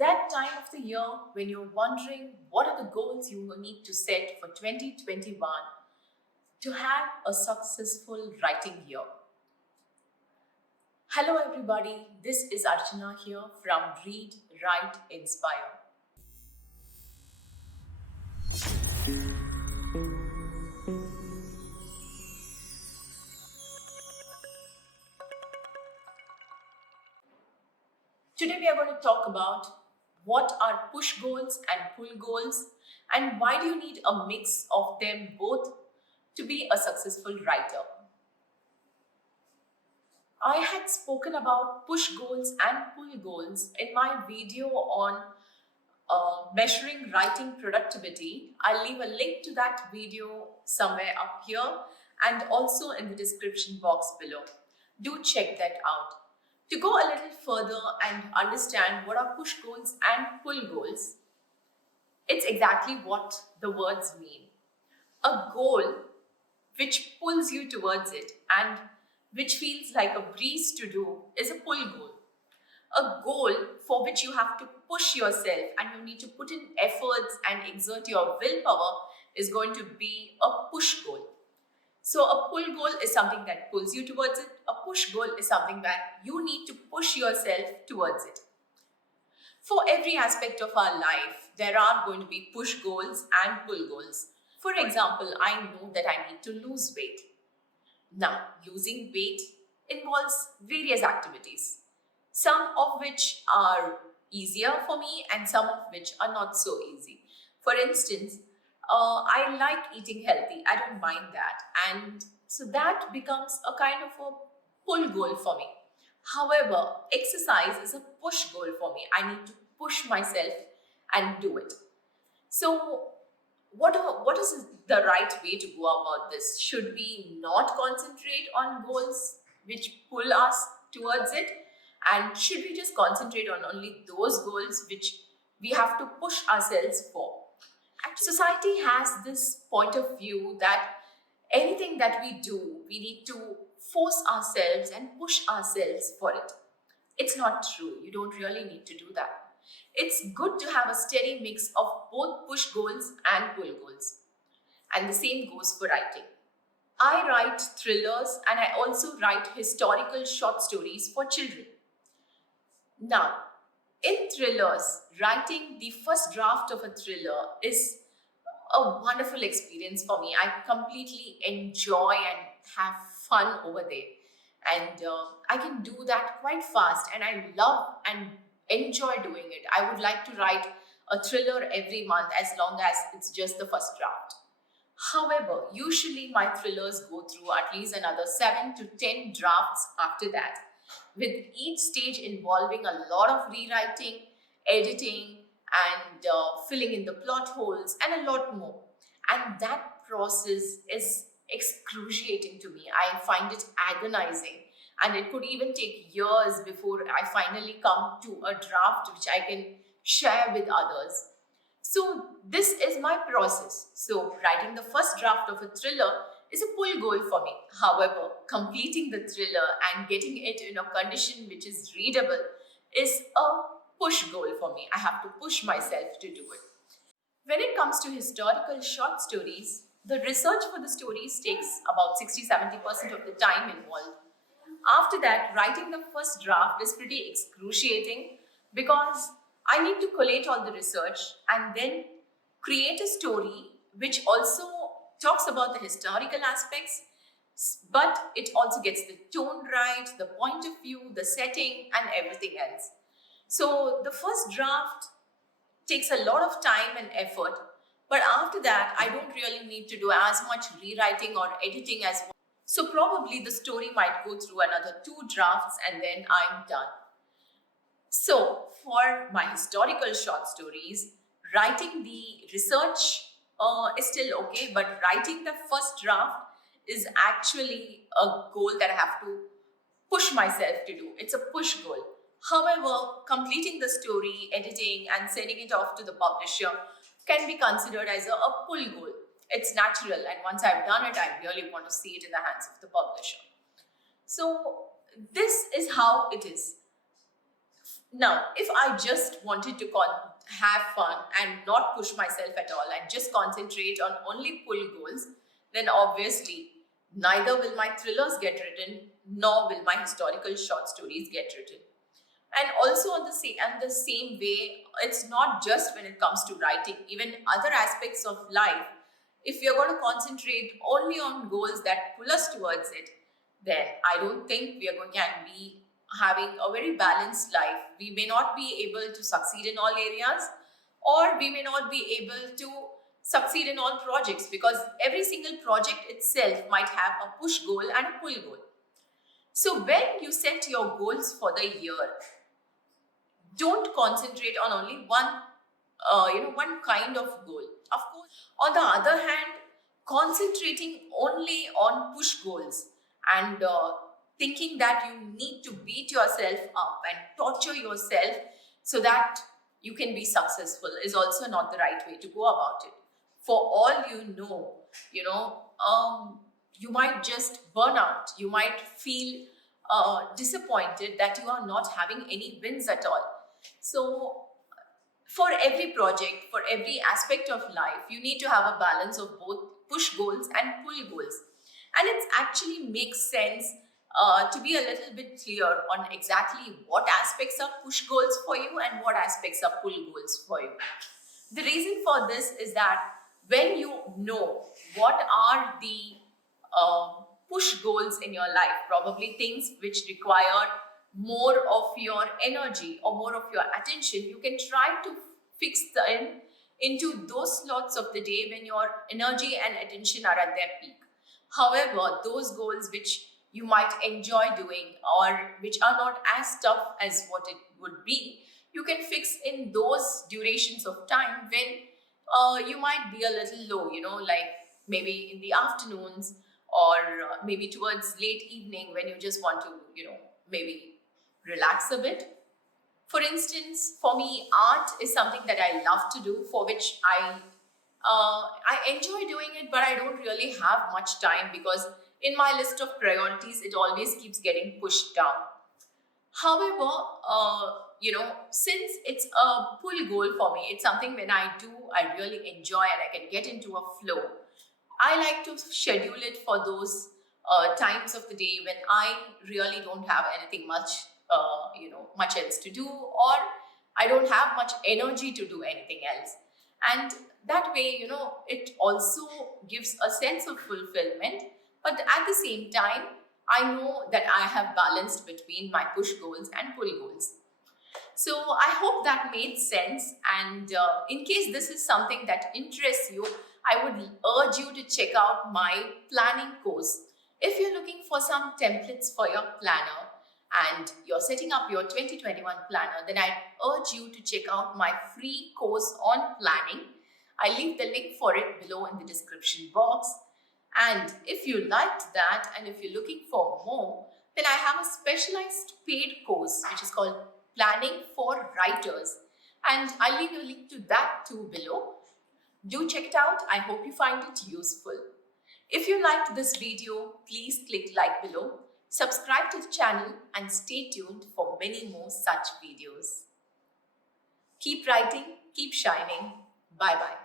that time of the year when you're wondering what are the goals you need to set for 2021 to have a successful writing year. Hello everybody, this is Archana here from Read, Write, Inspire. Today we are going to talk about what are push goals and pull goals and why do you need a mix of them both to be a successful writer. I had spoken about push goals and pull goals in my video on measuring writing productivity. I'll leave a link to that video somewhere up here and also in the description box below. Do check that out. To go a little further and understand what are push goals and pull goals, it's exactly what the words mean. A goal which pulls you towards it and which feels like a breeze to do is a pull goal. A goal for which you have to push yourself and you need to put in efforts and exert your willpower is going to be a push goal. So a pull goal is something that pulls you towards it. A push goal is something that you need to push yourself towards it. For every aspect of our life, there are going to be push goals and pull goals. For example, I know that I need to lose weight. Now, losing weight involves various activities, some of which are easier for me and some of which are not so easy. For instance, I like eating healthy. I don't mind that. And so that becomes a kind of a pull goal for me. However, exercise is a push goal for me. I need to push myself and do it. So what is the right way to go about this? Should we not concentrate on goals which pull us towards it? And should we just concentrate on only those goals which we have to push ourselves for? Society has this point of view that anything that we do, we need to force ourselves and push ourselves for it. It's not true. You don't really need to do that. It's good to have a steady mix of both push goals and pull goals. And the same goes for writing. I write thrillers and I also write historical short stories for children. Now, in thrillers, writing the first draft of a thriller is a wonderful experience for me. I completely enjoy and have fun over there. And I can do that quite fast and I love and enjoy doing it. I would like to write a thriller every month as long as it's just the first draft. However, usually my thrillers go through at least another 7 to 10 drafts after that, with each stage involving a lot of rewriting, editing, and filling in the plot holes and a lot more. And that process is excruciating to me. I find it agonizing. And it could even take years before I finally come to a draft which I can share with others. So this is my process. So writing the first draft of a thriller is a pull goal for me. However, completing the thriller and getting it in a condition which is readable is a push goal for me. I have to push myself to do it. When it comes to historical short stories, the research for the stories takes about 60-70% of the time involved. After that, writing the first draft is pretty excruciating because I need to collate all the research and then create a story which also talks about the historical aspects, but it also gets the tone right, the point of view, the setting, and everything else. So the first draft takes a lot of time and effort, but after that, I don't really need to do as much rewriting or editing as well. So probably the story might go through another 2 drafts and then I'm done. So for my historical short stories, writing the research is still okay, but writing the first draft is actually a goal that I have to push myself to do. It's a push goal. However, completing the story, editing and sending it off to the publisher can be considered as a pull goal. It's natural, and once I've done it, I really want to see it in the hands of the publisher. So this is how it is. Now, if I just wanted to have fun and not push myself at all and just concentrate on only pull goals, then obviously neither will my thrillers get written nor will my historical short stories get written. And also on the same way, it's not just when it comes to writing, even other aspects of life. If we are going to concentrate only on goals that pull us towards it, then I don't think we are going can be having a very balanced life. We may not be able to succeed in all areas, or we may not be able to succeed in all projects, because every single project itself might have a push goal and a pull goal. So when you set your goals for the year, don't concentrate on only one kind of goal. Of course, on the other hand, concentrating only on push goals and thinking that you need to beat yourself up and torture yourself so that you can be successful is also not the right way to go about it. For all you know, you might just burn out. You might feel disappointed that you are not having any wins at all. So, for every project, for every aspect of life, you need to have a balance of both push goals and pull goals. And it actually makes sense to be a little bit clear on exactly what aspects are push goals for you and what aspects are pull goals for you. The reason for this is that when you know what are the push goals in your life, probably things which require more of your energy or more of your attention, you can try to fix them into those slots of the day when your energy and attention are at their peak. However, those goals which you might enjoy doing or which are not as tough as what it would be, you can fix in those durations of time when you might be a little low, like maybe in the afternoons or maybe towards late evening when you just want to, maybe relax a bit. For instance, for me, art is something that I love to do, for which I enjoy doing it, but I don't really have much time because in my list of priorities, it always keeps getting pushed down. However, since it's a pull goal for me, it's something when I do, I really enjoy and I can get into a flow. I like to schedule it for those times of the day when I really don't have anything much else to do, or I don't have much energy to do anything else. And that way, it also gives a sense of fulfillment. But at the same time, I know that I have balanced between my push goals and pull goals. So I hope that made sense. And in case this is something that interests you, I would urge you to check out my planning course. If you're looking for some templates for your planner and you're setting up your 2021 planner, then I urge you to check out my free course on planning. I leave the link for it below in the description box. And if you liked that and if you're looking for more, then I have a specialized paid course which is called Planning for Writers. And I'll leave a link to that too below. Do check it out. I hope you find it useful. If you liked this video, please click like below, subscribe to the channel and stay tuned for many more such videos. Keep writing, keep shining. Bye bye.